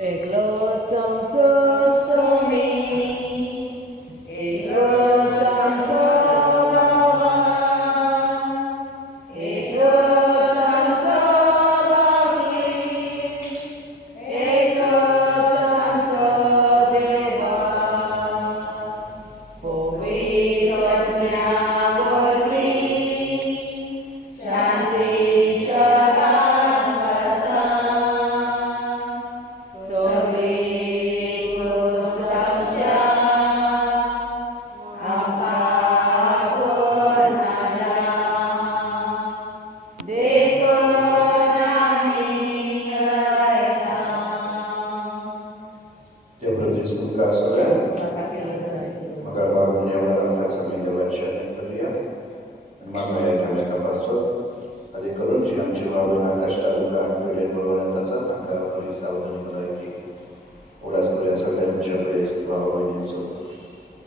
एकलो चमचो सोनी, एकलो चमचो बाबा, एकलो चमचो बाकी, एकलो चमचो देवा. पवित्र ज्ञावली शांतीच्या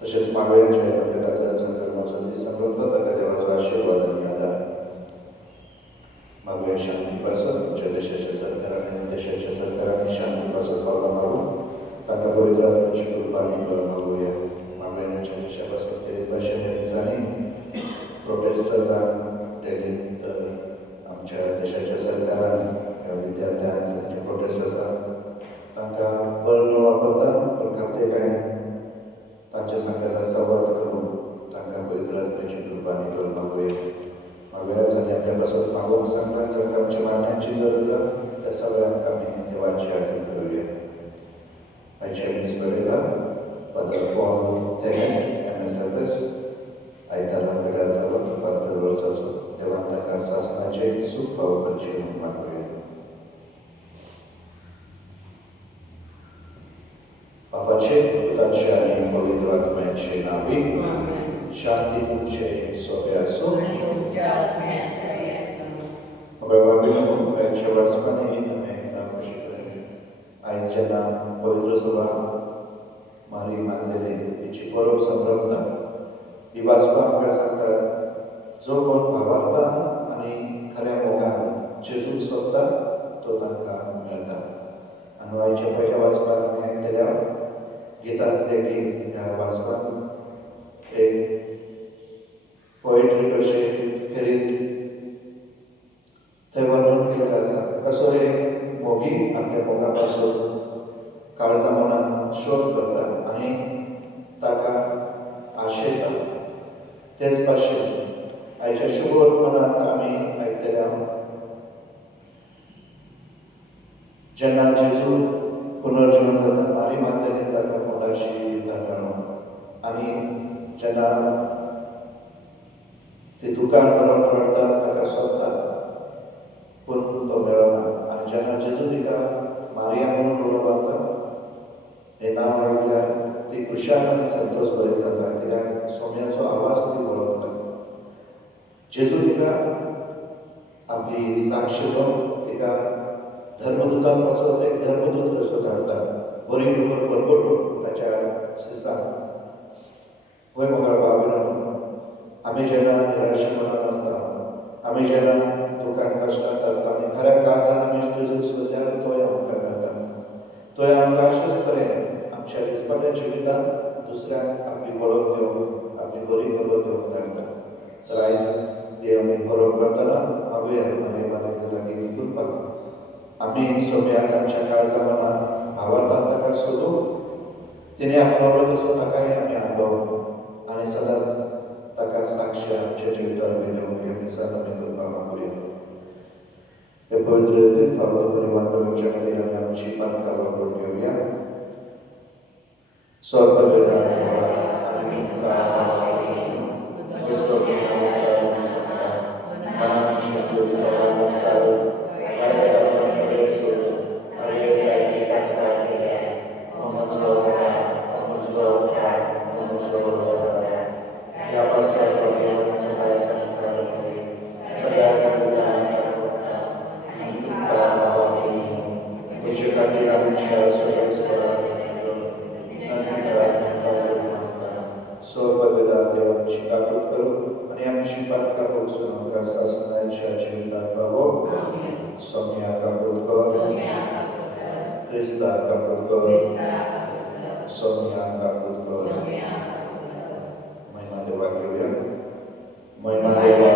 तसेच मागण्यांच्या समजतात देवाचा आशीर्वाद आणि आधार मागण्या शांतीपासून देशाच्या सरकाराने देशाच्या सरकाराने शांतीपासून पावला मारून त्यांना पवित्र आत्म्याची कृपा मागूया. मागण्यांच्या देशापासून ते भाषेमध्ये जाणे प्रोटेस्ट करतात तर आमच्या देशाच्या सरकाराने विद्यार्थ्यांचे प्रोटेस्ट असतात तांकां बळ न वापरता पण खाते काय तांच्या संघाला संवाद करून तांकां पवित्र आत्म्याची कृपा करून मागूया. आणि आपल्यापासून मागून सांगतात जर आमच्या मागण्यांची गरज आहे त्या सगळ्यांक आम्ही देवाची आठवण करूया. आयच्या मिसबरेला फादर पॉल थेगेंट MSFS आयतारा वेळार जालो 72 वर्साचो तेव्हा ताका शासनाचे सुख फावो करचे म्हणून मागूया. बापाचे पुताचे आणि पवित्र आत्म्याचे नावी शांती तुमचे सोबे असो. बाबाच्या वाचपाने खुशी करेल. आयज जेन्ना पवित्र सभा मारी मानलेली हिची बरोबर संभ्रमता ही वाचपा आमकां सांगता जो कोण भावार्था आनी खऱ्या मोगान जेजूक सोदता तो तांकां मेळटा. आनी आयच्या पयल्या वाचपाक आमी आयकतल्या गितांतले गीत ह्या वाचपाक एक पोएट्री कशें खेरीत थंय वर्णन केलेलें आसा. कसो एक मोगी आपल्या मोगा पासून काळजा मनान शोध करता आनी ताका आशेता. तेच भाशेन आयच्या शुभ वर्तमानांत आमी आयकतल्या जेन्ना जेजू पुनर्जीवन जाता मारी मागलेली ताका फोंडाशी ताका आनी जेन्ना ती दुकान भरून रडटा ताका सोदता पूण तो मेळना. आनी जेन्ना जेजू तिका मारिया म्हणून उडोवता हें नांव आयकल्यार ती खुशाल आनी संतोश भरीत जाता कित्याक सोम्याचो आवाज ती वळखता. जेजू तिका आपली साक्ष दिवन तिका धर्मदूतान वचत एक धर्मदूत कसो धाडटा बरी डुबर भरभरून ताच्या सिसाक. वय म्हाका भावना आमी जेन्ना निराश मनान आसता आमी जेन्ना दुकान कश्टांत आसता आनी खऱ्या काळजान आमी जेजूक सोदल्यार तोय आमकां मेळटा. तोय आमकां अशेंच तरेन आमच्या दिसपट्या जिवितांत दुसऱ्यांक आपली वळख दिवंक आपली बरी खबर दिवंक धाडटा. तर आयज हे आमी बरोवप करतना मागुया आमी मागीर लागीं ती कृपा आमी सोम्याक आमच्या काळजा मनान भावार्थान ताका सोदूं तिणें आपणावलो तसो ताकाय आमी आपोवप आनी सदांच ताका साक्ष आमच्या जिवितांत घेवंक ह्या दिसान आमी कृपा मागुया. हे पवित्र रितीन फावो परिवार बरोवच्या खातीर आमी आमची पातकां वापरून घेवया. स्वर्ग वेदा आनी तुमकां खातीर आमच्या Krista kaputko, Krista Sonia kaputko. Sonia महिमा देवा घेऊया. महिमा देवा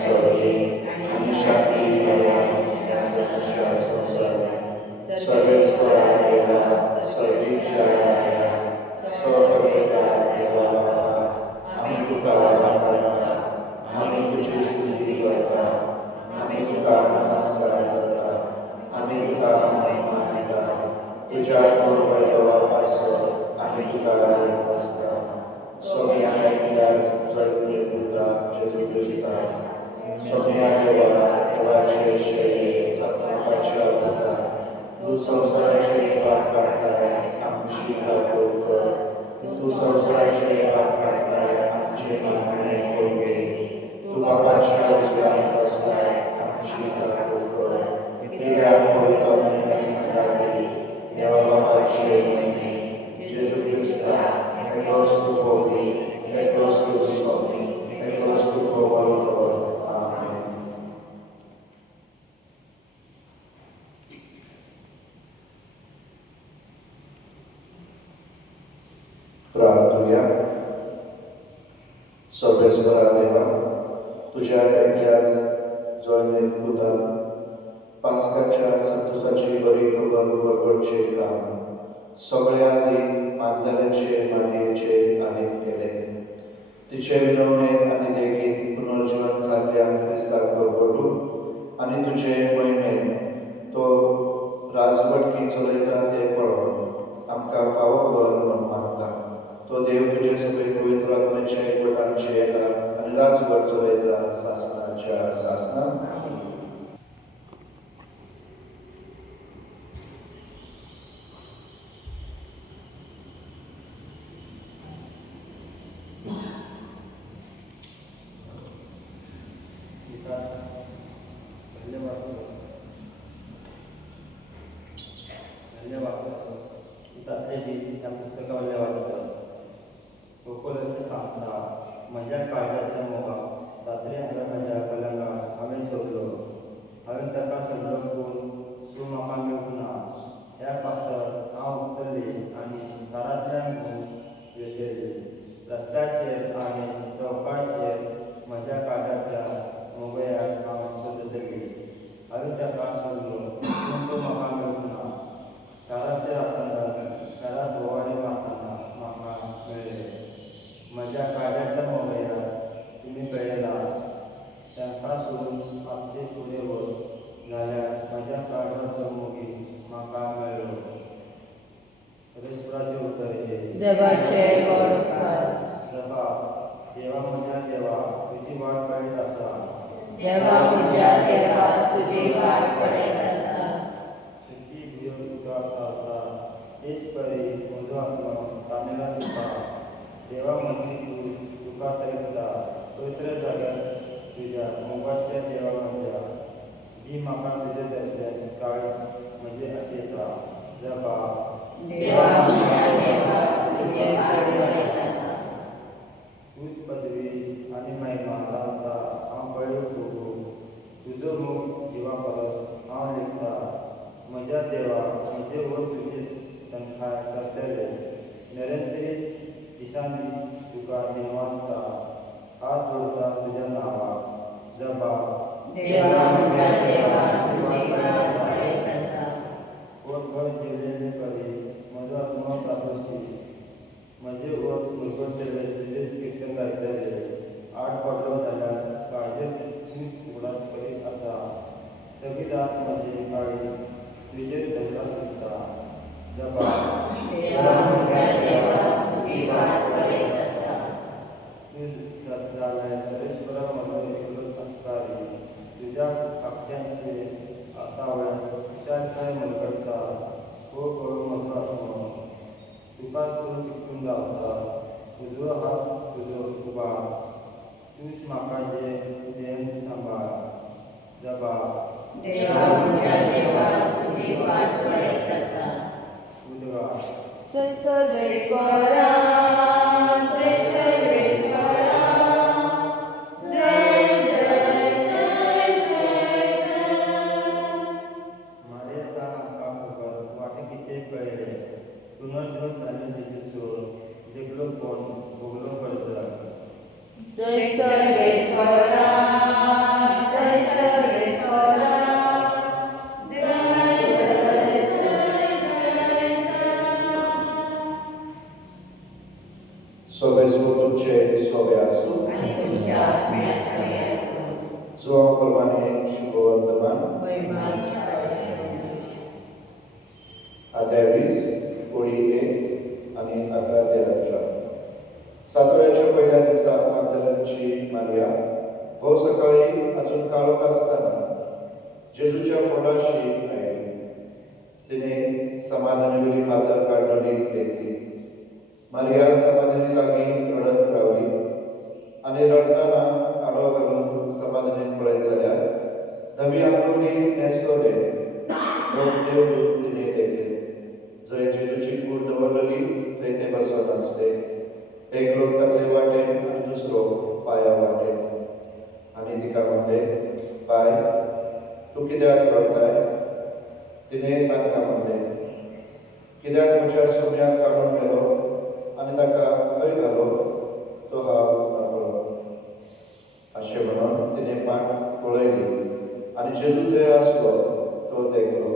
सर्वे आणि शांती देवा संसार सर्वेश्वरा देवा सर्वेच्या सर्वभूता देवा आम्ही तुका आभार आम्ही तुझी स्तुती करता आम्ही तुका नमस्कार करता आम्ही तुका महिमा देता तुझ्या वैभवापासून आम्ही तुका नमस्कार Sonia Dewa Zajnie Buddha Jezu Chrysta Sonia Dewa Dewa Cieszej Zapacia Buddha Tu są zrazie Bhagavata Amchita Buddha Tu są zrazie Bhagavata Amchita Buddha Tu Babacia Zwiadowska Amchita Buddha Tidak Buddha Nestati Miała Babacia Jezu Chrysta Eklostu Bogi, Eklostu Słowi, Eklostu Powolodor. Amen. Pragnę सर्वेश्वरा देवा तुझ्या एकल्याच जळणीत उदार पास्काच्या संतोषाची बरी खबर बरोबरचे काम सगळ्या आधी मागदानाचे मागेचे आधीन केले तिचे विनवणे आणि देखील पुनर्जीवन झाल्या ख्रिस्ताक बरोबरू आणि तुझे महिमे तो राजवटकी चलयता ते पळोवन आमकां फावो कर म्हूण मागता तो देव तुझे सगळे पवित्र आत्म्याचे गोटांचे येता आणि राजवट चलयता सासनाच्या सासना या पुस्तकावरले वाचलं गोकुल असे सांगता माझ्या काळजाच्या मोगा रात्री माझ्या कलंगा हांवें सोदलो हांवें ताका सल्लो करून तूं म्हाका मेळूना ह्या पासत हांव उतरली आनी शारांतल्यान येतली रस्त्याचेर आनी चौकाचेर म्हज्या काळजाच्या मोगयाक हांव सोदतली हांवें ताका सोदलो पूण तूं म्हाका मेळूना शारांचेर रावतना शारांत भोंवडी मारतना म्हाका मेळ्ळें म्हज्या काळजाच्या मोगयाक तुमी पळयला तांकां सोडून आपसे फुडें वच जाल्यार म्हज्या काळजाचो मोगी म्हाका मेळ्ळो परस्पराचे उतर देवाचे गोडकार जपा देवा म्हज्या देवा तुजी वाट पळयत आसा देवा म्हज्या देवा तुजी वाट पळयत आसा सुखी भियो तुका पावता तेच परी म्हजो आत्मा तामेला तुका देवा म्हजी तूं तुका तरिता पवित्र जाग्यार तुज्या मोगाच्या देवा म्हज्या दी म्हाका तुजें दर्शन काळ म्हजे आशेता जपा देवा म्हज्या देवा तुजी वाट पळयत आसा तूच पदवी आनी महिमा रावता हांव पळयो बघू तुजो मोग जिवा परस हांव लेखता म्हज्या देवा म्हजे वर तुजे तनखाय करतले निरंतरीत दिसान दीस तुका दिनवासता हात जोडटा तुज्या नांवाक जपा देवा म्हज्या देवा तुजी वाट पळयत आसा पोटभर जेवलेले करी म्हजो आत्मा तापोशी म्हजे ओठ मुरगडटले तुजे कीर्तन गायतले आठ पडलो जाल्यार काळजेर तूंच उगडास करीत आसा सगळी रात म्हजी काळी तुजेर धरला दिसता जपा देवा म्हज्या देवा तुजी वाट पळयत आसा तूं जाल्यार सरेश्वरा म्हजो एकलोच आस्कारी तुज्या आख्यांचे सावळ्यान खुशालकाय मनगडटा हो कळो म्हजो आत्मो तुकाच तूं चिकटून रावता तुजो हात तुजो उबा तूंच म्हाका जे देण सांबाळ जपा देवा म्हज्या देवा तुजी वाट पळयत आसा उदगा जय सर्वेश्वरा जय सर्वेश्वरा जय जय जय जय जय मारे सांग आमकां खबर वाटेक अध्याय 20 ओळी 1 आणि 11 ते 18. सातव्याच्या पहिल्या दिसा मगदलेनची मारिया भोव सकाळी अजून काळोख असताना जेजूच्या फोंडाशी आयली. तिने समाधानवेळी फातर काढलेली देखली. मारिया समाधानी लागीं रडत रावली आणि रडताना आडो घालून समाधानीत पळयत जाल्यार धवी आंगोली नेसलोले लोक देवदूत तिने देखले. जंय जेजूची कूड दवरलेली थंय ते बसत आसले. एक लोक तकले वाटेन आनी दुसरो पांया वाटेन. आनी तिका म्हणले, बाय, तूं कित्याक रडताय? तिने तांकां म्हणले, कित्याक म्हज्या सोम्याक काडून व्हेलो आनी ताका खंय घालो तो हांव नकळो. अशें म्हणून तिने पाट पळयली आनी जेजू थंय आसलो तो देखलो.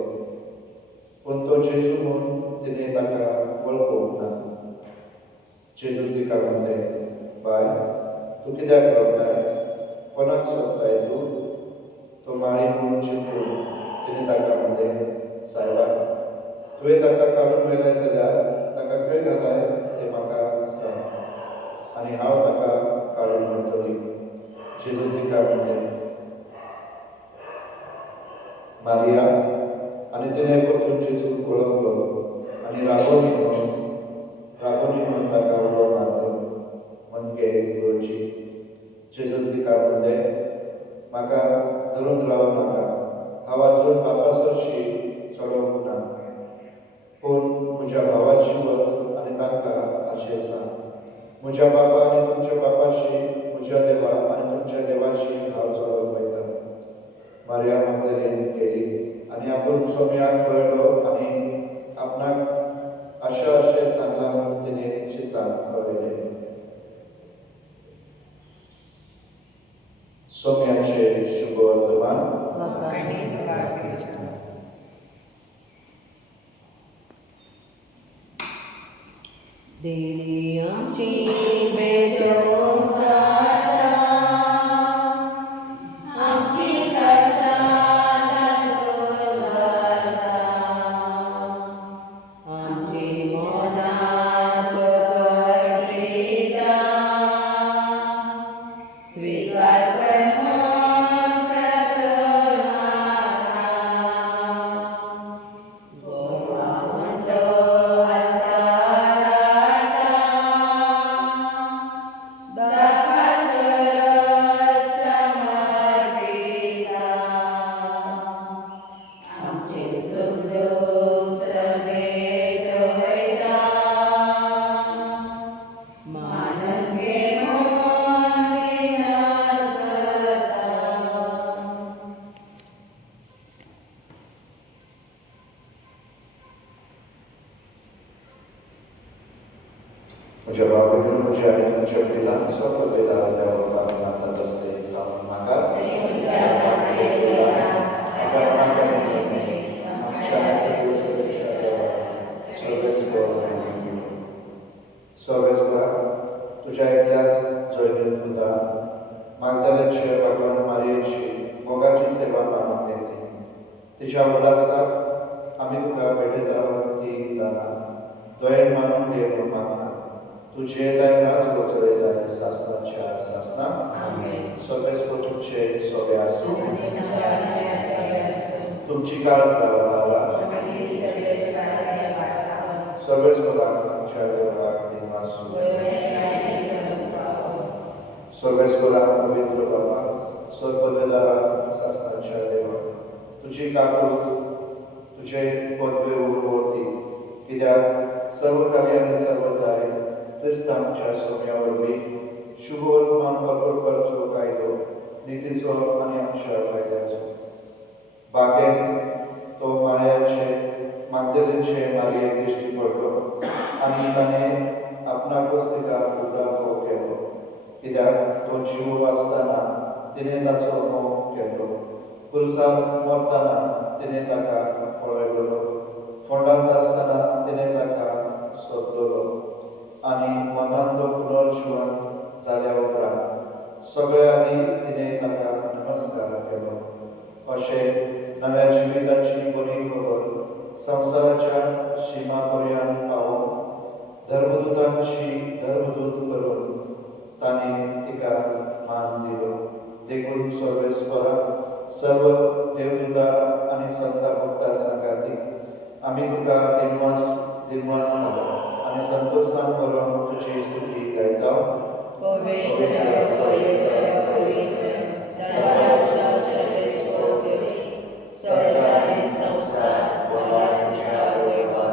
पूण तो जेजू म्हूण तिने ताका वळखूंक ना. जेजू तिका म्हणले, बाय, तूं कित्याक रडताय? कोणाक सोदताय तूं? तो माळी म्हणून चिंतून तिने ताका म्हणले, सायबा, तुवें ताका काडून व्हेलाय जाल्यार ताका खंय घालाय तें म्हाका सांग आनी हांव ताका काडून व्हरतली. जेजू तिका म्हणले, मारिया. आनी तिणे परतून जेजूक वळखलो आनी राबोनी म्हणून ताका उलो मारलो, म्हणजे गुरुजी. जेजू तिका म्हणले, म्हाका धरून रावूं नाका. हांव आजून बापा सरशी चलोवंक ना. पूण म्हज्या भावाची वच आनी तांकां अशें सांग, म्हज्या बापा आनी तुमच्या बापाशी, म्हज्या देवा आनी तुमच्या देवाशी हांव चलोवंक वयता. मारिया मगदलेन गेली आनी आपूण सोम्याक पळयलो आनी आपणाक अशें सांगलां म्हूण तिणे शिसाक कळयलें. सोम्याचे शुभ वर्तमान. देवी आमची बेजोड प्रार्थना, आमची कडसाण दूर करता. आमची मोनात करता स्वीकार कर म्हूण प्रार्थना. गोवा म्हणतो म्हज्या बाबा म्हज्या आनी तुमच्या पिलांक सगळो बेदार देवपाक मातात असते जावन म्हाका सर्वेस्परा तुज्या एकल्याच जयनीत पुता मागदलेचे भगवान मारयेची मोगाची सेवा मानून घेतली. तिच्या उल्हासाक आमी तुका भेटयता ती दाना दोयेन मानून घे म्हूण मागता. तुझे राज गोचळे जाय सासणाच्या सासना. सर्वेस्पर तुमचे सोबे आसूं. तुमची काळ जावं. सर्वेस्पराक तुमच्या देवाक दिन आसूं. सर्वेस्पराक पवित्र बाबा सर्ववेदाराक सासणाच्या देवा तुजी काकूट तुजे पदवे उर्वती कित्याक सर्वकाली आनी सर्वदाय क्रिस्तांच्या सोम्या वरवीं शुभ वर्तमान प्रकट करचो कायदो नितीचो आनी आमच्या फायद्याचो. बागेन तो माळ्याचे मागदलेचे मारयेक दिश्टी पडलो आनी ताणें आपणाकूच तिका उगडावो केलो. कित्याक तो जीव आसतना तिणें ताचो मोग केलो. पुरसांत मरतना तिणें ताका पळयलो. फोंडांत आसतना तिणें ताका सोदलो आनी मनांतलो पुनर्जिवंत जाल्या उपरांत सगळे आदी तिणें ताका नमस्कार केलो. अशें नव्या जिविताची बरी खबर संसाराच्या सीमापर्यंत पावून धर्मदूतांची धर्मदूत करून ताणे तिका मान दिलो. देखून सर्वेस्वरा सर्व देवदूता आणि संता भक्ता सांगाती आम्ही तुका दिनवास आणि संतोषान करून तुझी स्तुती गायता. पवित्र पवित्र पवित्र धर्माचा सर्वेस्वर स्वर्ग आणि संसार वरांच्या वैभवा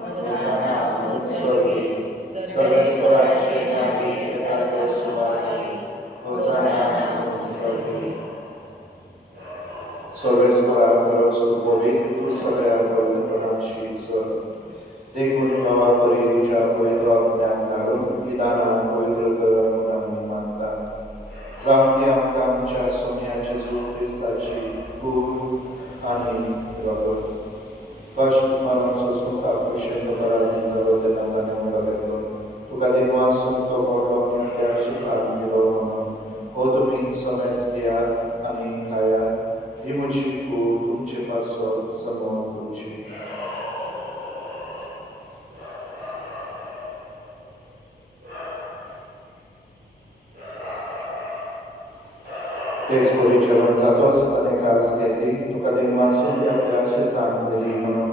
मधुना उत्सवी सर्वेस्वराचे नावे यथार्थ सुवारी होसाना उत्सवी. सर्वेस्वरा खरंच तू पवित्र तू सगळ्या पवित्रपणाची स्वर. देखून नवा परी तुझ्या पवित्र आज्ञान घालून विधाना पवित्र कर म्हणून आम्ही मानता. जावं ती आमकां आमच्या सोन्याच्या जेजू ख्रिस्ताची खूप आणि रगत कष्ट मरणाचो सुख आकृषेन करायला जगत नाताने तुका दिनवास तो पडलो त्या शिसान दिलो म्हणून हो तुम्ही समज घ्यात आणि खायात ही म्हजी खूप तुमचे पासून समोर तुमची. तेच पुढे जेवण जातोच अनेक आज घेतली तुका दिनवासून आपल्या शिसान दिली म्हणून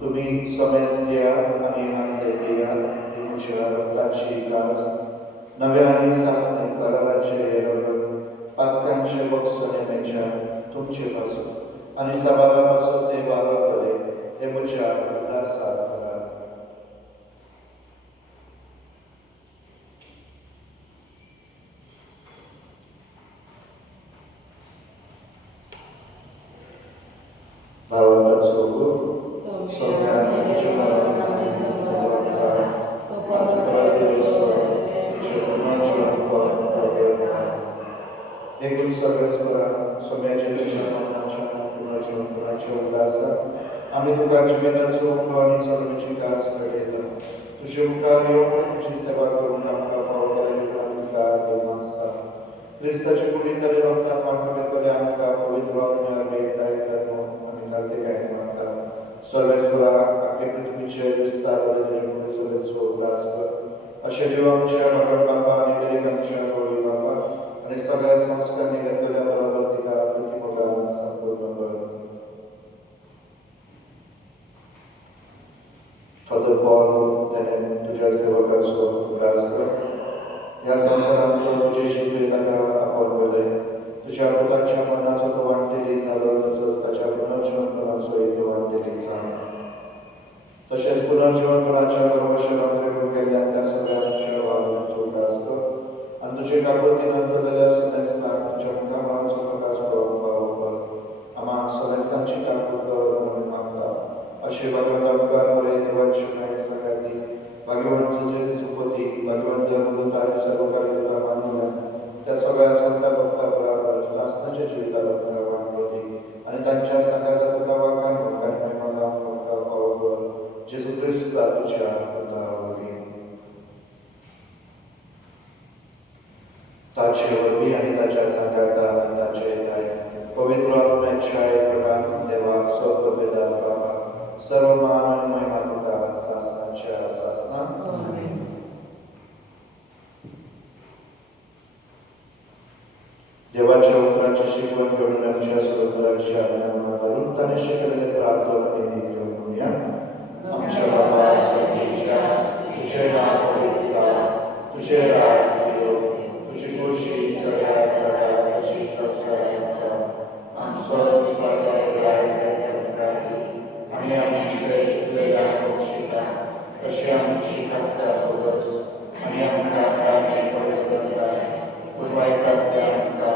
तुम्ही समज घ्या आणि हातले पिया ही तुझ्या रक्ताची कास नव्या आणि सासने कराराचे रगत पातकांचे बक्षणेमेच्या तुमचे पासून आणि सभागापासून ते बागाकडे हे मुझ्या उल्हासात करा. भावांचा गुरु देखून सर्वेस्वरा सोम्याच्या पुनर्जीवनाच्या उल्हासात आम्ही तुका जिविताचो उंडो आणि सर्वांची कास घडयता. तुझे उपकार येवन तुझी सेवा करून आमकां फावो केले तुका देवनासता. क्रिस्ताचे कुडीतले रक्ता पांढरो घेतले आमकां पवित्र आत्म्यार भेट करमो आनी घालते काय मागता. सर्वेस्वरा आखे पृथ्वीचे विस्तार तुझे सगळेचो उल्हास कर. अशे देव आमच्या भगवान बापा आणि डेरेक आमच्या होळी बापा आणि सगळ्या संस्कारांनी घेतलेल्या बरोबर तिका प्रतिभोगान संपूर्ण कर. फादर पॉल त्याने तुझ्या सेवकाचो उल्हास कर. या संसारात तुझे शिकले ताका आपण केले. तुझ्या पुताच्या मरणाचो तो वांटेली झालो तसंच त्याच्या पुनर्जीवनपणाचोय तो वांटेली झालो. तसेच पुनर्जीवनपणाच्या गर्भशरात केल्या त्या सगळ्यांच्या भावनांचो उल्हास कर. आणि तुझे कापडती नंतरलेल्या सदस्यांना तुझ्या मुखामांचो प्रकाश करून फावो कर. आम्हा सदस्यांची काकूड कर म्हणून मागता. असे भगवंत उपकार बरे देवाची माहिती सगळ्यांनी भाग्यवंत जे सुपती भगवंत देवदूत आणि सर्वकारी तुका मानूया त्या सगळ्या संत भक्ता बरोबर शासनाच्या जीविताला तुका वांगोती आणि त्यांच्या संघाचा तुका वाखाण आणि महिमा तुका फावो कर. जेजू ख्रिस्ता तुझ्या पुत्रावरी ताचे वरवी आणि ताच्या संघाता आणि ताचे थाय पवित्र आत्म्याच्या एकप्रकार देवा स्वर्ग वेदात बाबा सर्व मान आणि महिमा तुका शासनाच्या शासना. देवाच्या उतराची शिकवण घेऊन आमच्या स्वतंत्राची आज्ञा करून त्याने शिकलेले प्रार्थना निधी घेऊया. आमच्या बाबा स्वर्गीच्या तुझे नाव पवित्र जा. तुझे राज्य येवो. तुझी खुशी सगळ्या जगात अशी संसारात जा. आमचो स्वर्गात राहायचा जगताली आणि आमचे चुकलेल्या गोष्टींना कशी आमची हत्या होतच आणि आमकां कामी पडताय पूण वायटांतले आमकां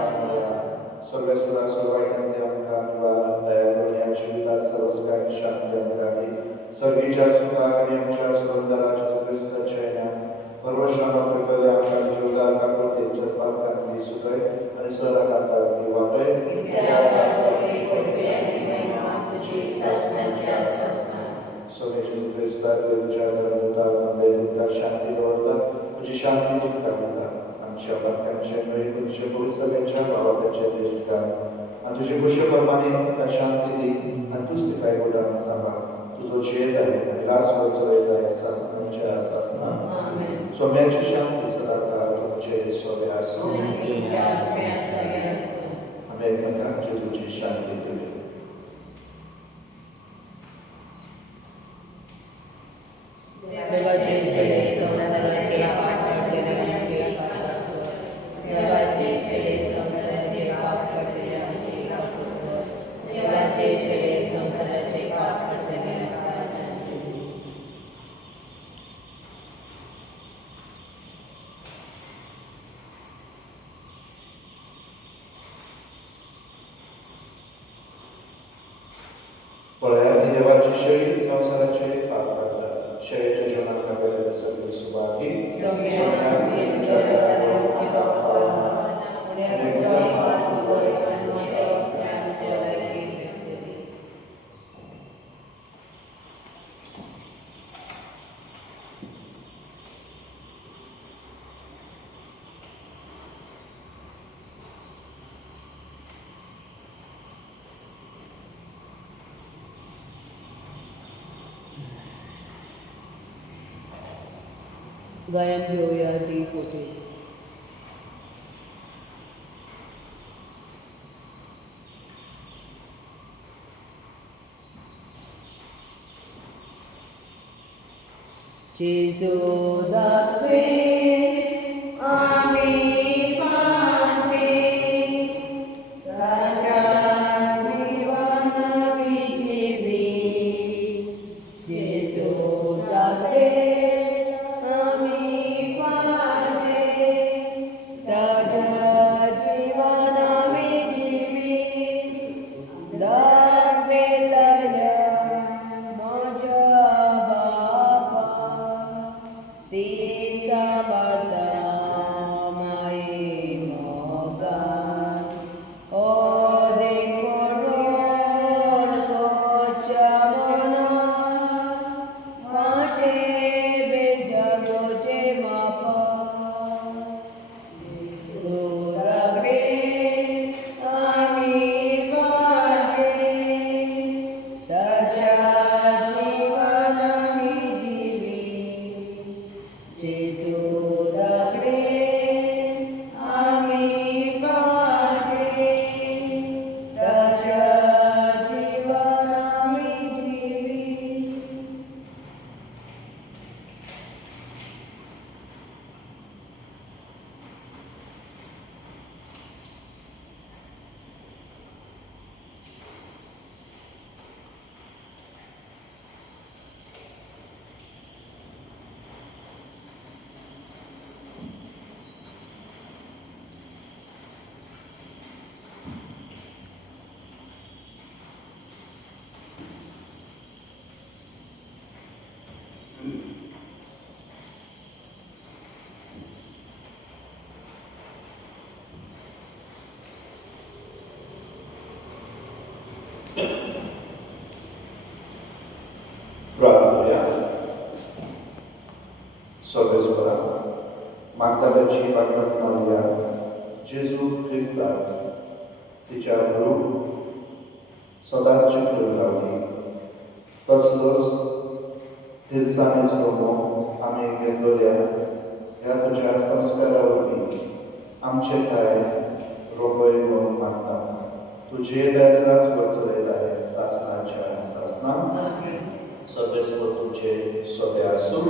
सर्वेस्वरा सर्वांतले आमकां निवार दया करून या जिवितात संस्कार शांती आमकां दी. सर्गीच्या सुखाक आणि आमच्या सुंदराच्या ख्रिस्ताच्या ज्ञान परमेश्वरान प्रकल्ल्या आमकां जीवदार काकुळतेचो पालकांतली सुखय आणि सदाकांतातली वाटय. सगळे जेजू ख्रिस्ता तुझ्या धर्मदूतांमध्ये तुमकां शांती दवरता. तुझी शांती तुमकां दिता. आमच्या पालकांचे मेळी तुमचे भूल सगळ्यांच्या भावाच्या दिश्ट घाल आणि तुझे खुशी प्रमाणे तुका शांती दी आणि तूच तिका गोडान सांबाळ. तुझो झेद आहे आणि राजवरचो येत आहे शासनाच्या शासना सोम्याची शांती सदाकाळ तुमचे सोबे असो आम्ही एकमेकांची तुझी शांती दिली देवाचे सगळे संसाराचे पाप पडलेले आमचे पाप देवाचे सगळे संसाराचे पाप पडलेले आमचे पाप देवाचे सगळे संसाराचे पाप पडलेले पळयात देवाची शेळी संसाराचे पाप पडतात शेळीच्या जीवनात वेळेला सगळी सुभागी गायन घेऊया ती पोटे जेजू दाखवे आम्ही पाहते राजा देवाना विजेवी जेजू दाखवे आम्ही पाहते राजा जीवाना विजेवी दाखवे Sorbespera, Magdaleci Bhagavad Maria, Gesù Hrista, तिच्या गुरु सदाची रावली तसलोच तिरसाने सोमो आम्ही घेतलेल्या ह्या तुझ्या संस्कारावरती आमचे काय रोपय म्हणून मागता तुझे दयालाच वचलेला आहे शासनाच्या शासना सर्वेस्व तुझे स्वतः असो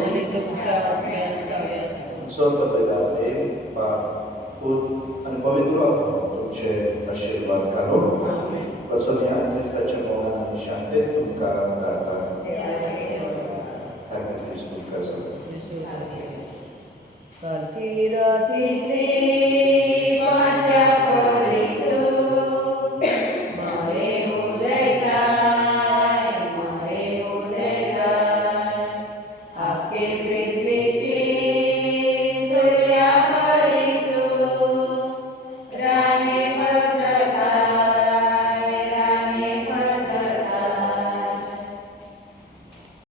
स्वतः आणि पवित्र तुमचे आशीर्वाद करो वचन या ख्रिस्ताच्या मौनाने शांती तुमका धाडटा हॅपी ख्रिस्त प्रेझेंट